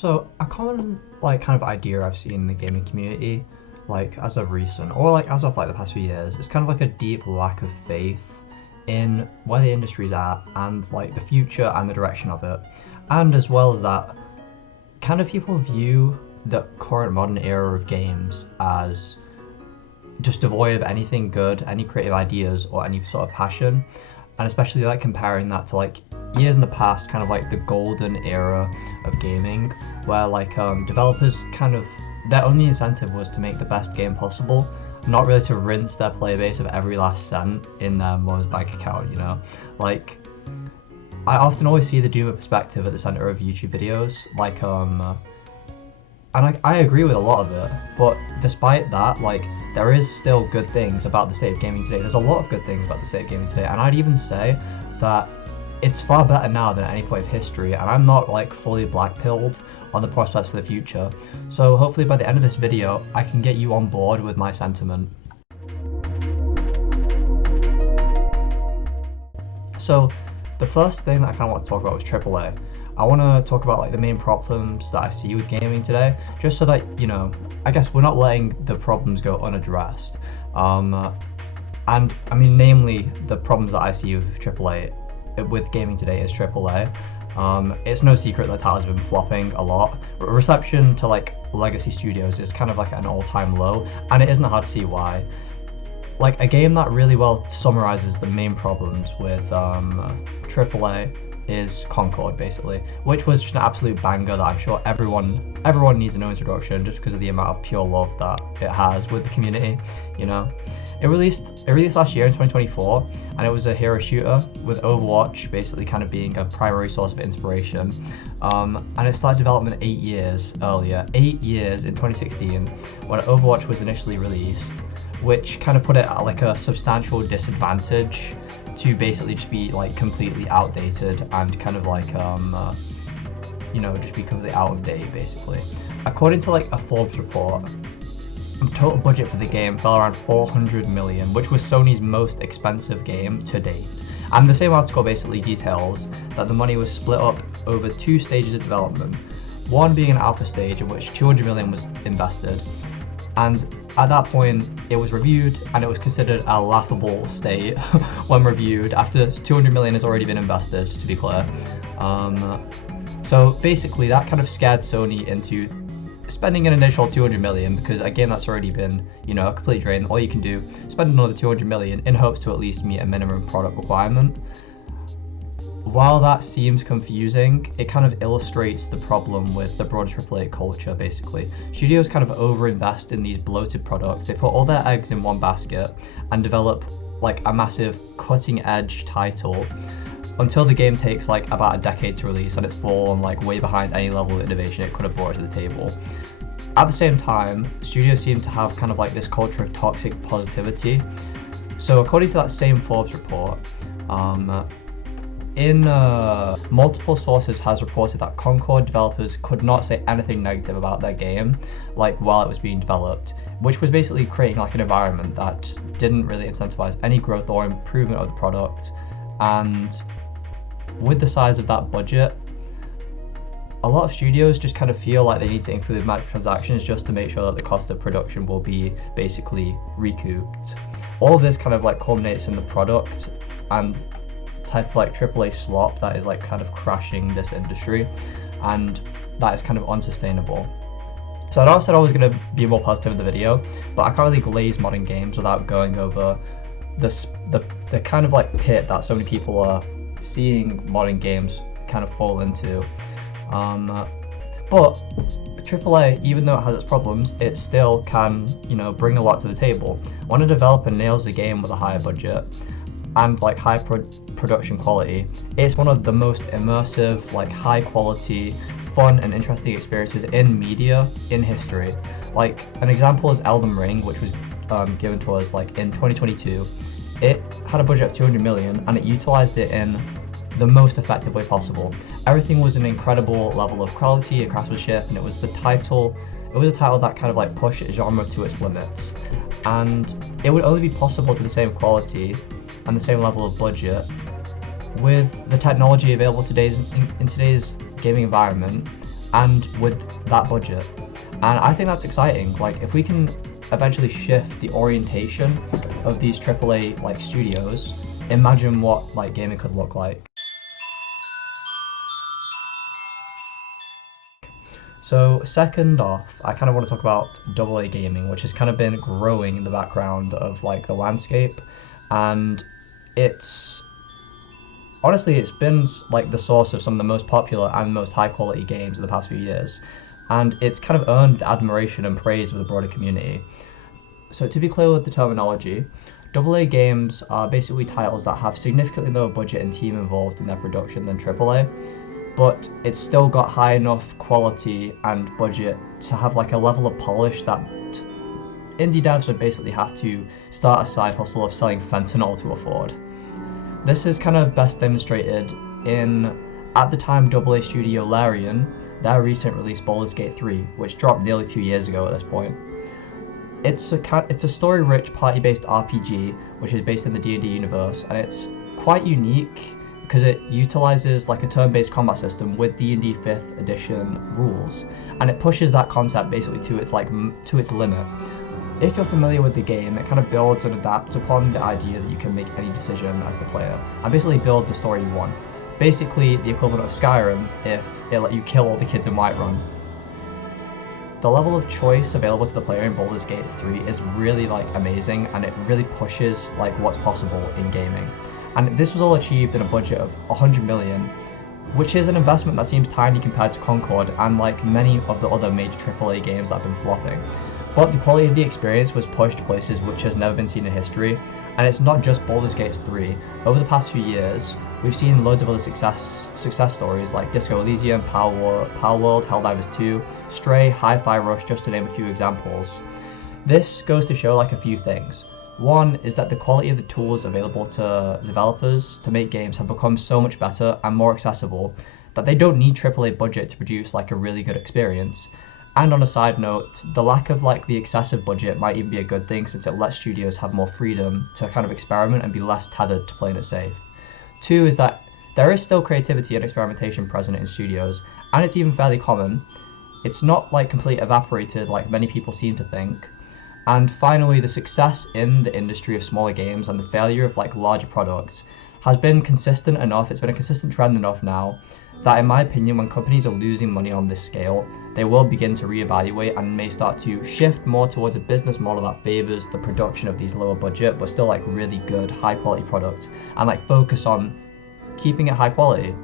So a common kind of idea I've seen in the gaming community, as of recent or as of the past few years, is kind of like a deep lack of faith in where the industry's at and the future and the direction of it. And as well as that, kind of people view the current modern era of games as just devoid of anything good, any creative ideas or any sort of passion. And especially comparing that to years in the past, kind of the golden era of gaming, where developers kind of, their only incentive was to make the best game possible, not really to rinse their player base of every last cent in their mum's bank account, you know? I often always see the doomer perspective at the center of YouTube videos, and I agree with a lot of it, but despite that, there is still good things about the state of gaming today. There's a lot of good things about the state of gaming today, and I'd even say that it's far better now than at any point of history, and I'm not fully black-pilled on the prospects for the future. So hopefully by the end of this video, I can get you on board with my sentiment. So the first thing that I kind of want to talk about was AAA. I want to talk about the main problems that I see with gaming today, just so that, I guess we're not letting the problems go unaddressed. And I mean, namely, the problems that I see with AAA, with gaming today is AAA. It's no secret that titles have been flopping a lot. Reception to legacy studios is kind of at an all-time low, and it isn't hard to see why. A game that really well summarizes the main problems with AAA is Concord, basically, which was just an absolute banger that I'm sure everyone needs no introduction, just because of the amount of pure love that it has with the community. It released last year in 2024, and it was a hero shooter with Overwatch basically kind of being a primary source of inspiration. And it started development 8 years earlier, 8 years in 2016, when Overwatch was initially released, which kind of put it at a substantial disadvantage to basically just be completely outdated and kind of just be completely out of date, basically. According to a Forbes report, the total budget for the game fell around 400 million, which was Sony's most expensive game to date. And the same article basically details that the money was split up over 2 stages of development, one being an alpha stage in which 200 million was invested, and at that point it was reviewed and it was considered a laughable state when reviewed after 200 million has already been invested, to be clear. So basically that kind of scared Sony into spending an initial 200 million, because a game that's already been, a complete drain, all you can do, spend another 200 million in hopes to at least meet a minimum product requirement. While that seems confusing, it kind of illustrates the problem with the broader AAA culture, basically. Studios kind of overinvest in these bloated products. They put all their eggs in one basket and develop a massive cutting-edge title until the game takes about a decade to release and it's fallen way behind any level of innovation it could have brought to the table. At the same time, studios seem to have kind of this culture of toxic positivity. So according to that same Forbes report, multiple sources has reported that Concord developers could not say anything negative about their game while it was being developed, which was basically creating an environment that didn't really incentivize any growth or improvement of the product. And with the size of that budget, a lot of studios just kind of feel like they need to include microtransactions just to make sure that the cost of production will be basically recouped. All of this kind of culminates in the product and type of AAA slop that is kind of crashing this industry, and that is kind of unsustainable. So I know I said I was going to be more positive in the video, but I can't really glaze modern games without going over the kind of pit that so many people are seeing modern games kind of fall into. But AAA, even though it has its problems, it still can, bring a lot to the table. When a developer nails a game with a higher budget and high production quality, it's one of the most immersive, high quality, fun and interesting experiences in media in history. An example is Elden Ring, which was given to us in 2022. It had a budget of 200 million and it utilized it in the most effective way possible. Everything was an incredible level of quality and craftsmanship, and it was a title that kind of pushed genre to its limits. And it would only be possible to the same quality and the same level of budget with the technology available in today's gaming environment, and with that budget. And I think that's exciting. Like, if we can eventually shift the orientation of these AAA like studios, imagine what like gaming could look like. So second off, I kind of want to talk about AA gaming, which has kind of been growing in the background of like the landscape, and it's honestly it's been like the source of some of the most popular and most high quality games in the past few years, and it's kind of earned the admiration and praise of the broader community. So to be clear with the terminology, AA games are basically titles that have significantly lower budget and team involved in their production than AAA, but it's still got high enough quality and budget to have like a level of polish that indie devs would basically have to start a side hustle of selling fentanyl to afford. This is kind of best demonstrated in, at the time, AA studio Larian, their recent release Baldur's Gate 3, which dropped nearly 2 years ago at this point. It's a story-rich party-based RPG, which is based in the D&D universe, and it's quite unique because it utilizes like a turn-based combat system with D&D 5th edition rules, and it pushes that concept basically to its limit. If you're familiar with the game, it kind of builds and adapts upon the idea that you can make any decision as the player and basically build the story you want. Basically the equivalent of Skyrim if it let you kill all the kids in Whiterun. The level of choice available to the player in Baldur's Gate 3 is really like amazing, and it really pushes like what's possible in gaming. And this was all achieved in a budget of 100 million, which is an investment that seems tiny compared to Concord and like many of the other major AAA games that have been flopping. But the quality of the experience was pushed to places which has never been seen in history, and it's not just Baldur's Gate 3. Over the past few years, we've seen loads of other success stories like Disco Elysium, Palworld, Helldivers 2, Stray, Hi-Fi Rush, just to name a few examples. This goes to show like a few things. One is that the quality of the tools available to developers to make games have become so much better and more accessible that they don't need AAA budget to produce like a really good experience. And on a side note, the lack of like the excessive budget might even be a good thing, since it lets studios have more freedom to kind of experiment and be less tethered to playing it safe. Two is that there is still creativity and experimentation present in studios, and it's even fairly common. It's not like completely evaporated like many people seem to think. And finally, the success in the industry of smaller games and the failure of like larger products has been consistent enough, it's been a consistent trend enough now, that in my opinion, when companies are losing money on this scale, they will begin to reevaluate and may start to shift more towards a business model that favors the production of these lower budget but still like really good high quality products, and like focus on keeping it high quality.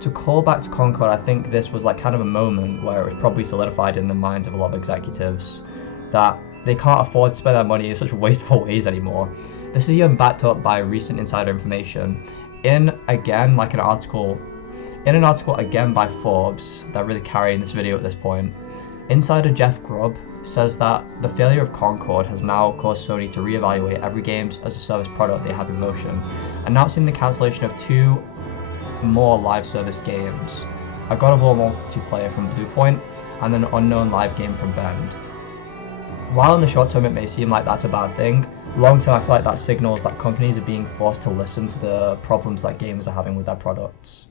To call back to Concord, I think this was like kind of a moment where it was probably solidified in the minds of a lot of executives that they can't afford to spend their money in such wasteful ways anymore. This is even backed up by recent insider information in an article again by Forbes. They're really carrying this video at this point. Insider Jeff Grubb says that the failure of Concord has now caused Sony to reevaluate every games as a service product they have in motion, announcing the cancellation of 2 more live service games, a God of War multiplayer from Bluepoint and an unknown live game from Bend. While in the short term it may seem like that's a bad thing, long term I feel like that signals that companies are being forced to listen to the problems that gamers are having with their products.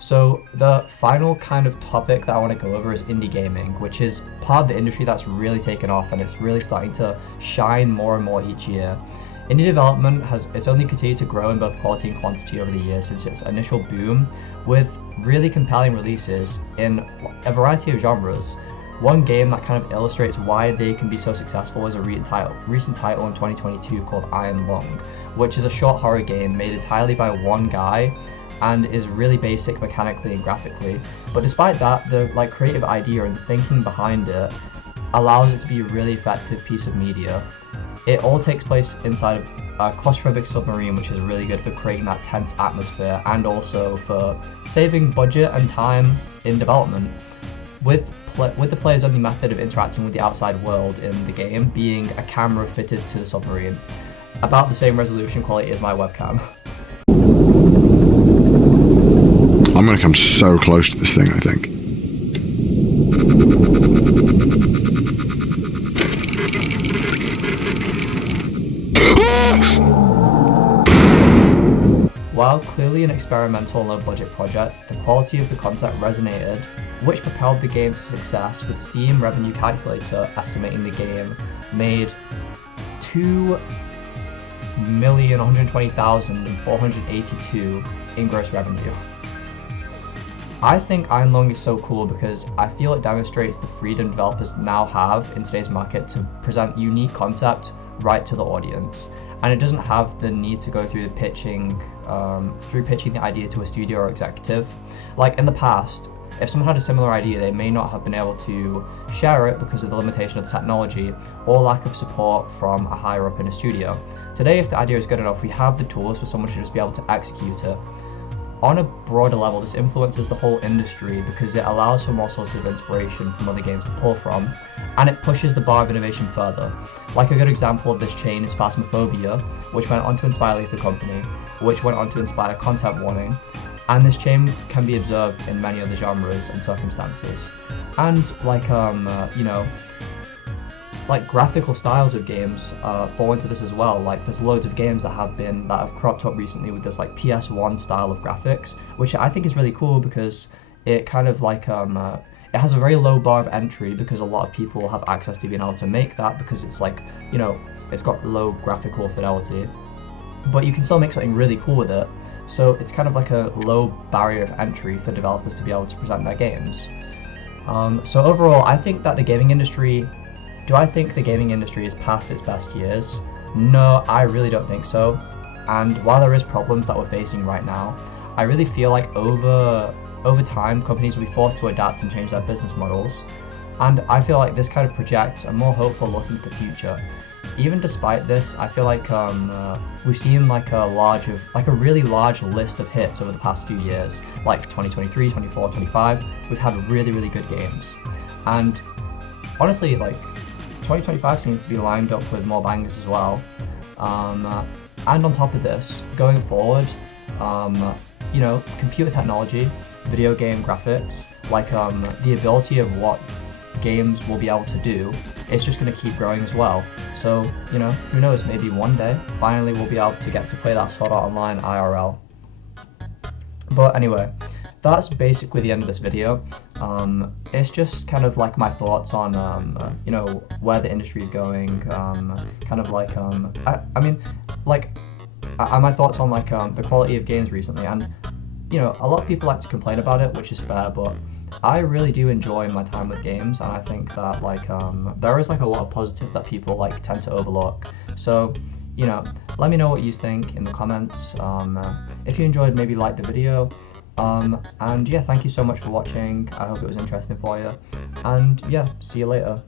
So the final kind of topic that I want to go over is indie gaming, which is part of the industry that's really taken off and it's really starting to shine more and more each year. Indie development it's only continued to grow in both quality and quantity over the years since its initial boom, with really compelling releases in a variety of genres. One game that kind of illustrates why they can be so successful is a recent title in 2022 called Iron Lung, which is a short horror game made entirely by one guy and is really basic mechanically and graphically. But despite that, the like creative idea and thinking behind it allows it to be a really effective piece of media. It all takes place inside of a claustrophobic submarine, which is really good for creating that tense atmosphere and also for saving budget and time in development, with the player's only method of interacting with the outside world in the game being a camera fitted to the submarine, about the same resolution quality as my webcam. I'm gonna come so close to this thing, I think. clearly an experimental and low-budget project, the quality of the concept resonated, which propelled the game to success, with Steam revenue calculator estimating the game made 2,120,482 in gross revenue. I think Iron Lung is so cool because I feel it demonstrates the freedom developers now have in today's market to present unique concept right to the audience, and it doesn't have the need to go through the pitching the idea to a studio or executive. Like in the past, if someone had a similar idea, they may not have been able to share it because of the limitation of the technology or lack of support from a higher up in a studio. Today, if the idea is good enough, we have the tools for someone to just be able to execute it. On a broader level, this influences the whole industry because it allows for more sources of inspiration from other games to pull from, and it pushes the bar of innovation further. Like a good example of this chain is Phasmophobia, which went on to inspire Lethal Company, which went on to inspire Content Warning, and this chain can be observed in many other genres and circumstances. And like like graphical styles of games fall into this as well. Like there's loads of games that have cropped up recently with this like PS1 style of graphics, which I think is really cool because it kind of like it has a very low bar of entry because a lot of people have access to being able to make that because it's like, you know, it's got low graphical fidelity, but you can still make something really cool with it. So it's kind of like a low barrier of entry for developers to be able to present their games. So overall, I think that the gaming industry Do I think the gaming industry is past its best years? No, I really don't think so. And while there is problems that we're facing right now, I really feel like over time, companies will be forced to adapt and change their business models. And I feel like this kind of projects a more hopeful look into the future. Even despite this, I feel like we've seen like a really large list of hits over the past few years, like 2023, 24, 25. We've had really, really good games. And honestly, like 2025 seems to be lined up with more bangers as well. And on top of this, going forward, you know, computer technology, video game graphics, like the ability of what games will be able to do, it's just going to keep growing as well. So, you know, who knows, maybe one day, finally we'll be able to get to play that Sword Art Online IRL. But anyway, that's basically the end of this video. It's just kind of like my thoughts on, you know, where the industry is going, kind of like, my thoughts on like the quality of games recently. And, you know, a lot of people like to complain about it, which is fair, but I really do enjoy my time with games, and I think that like there is like a lot of positive that people like tend to overlook. So, you know, let me know what you think in the comments. If you enjoyed, maybe like the video. And yeah, thank you so much for watching. I hope it was interesting for you. And yeah, see you later.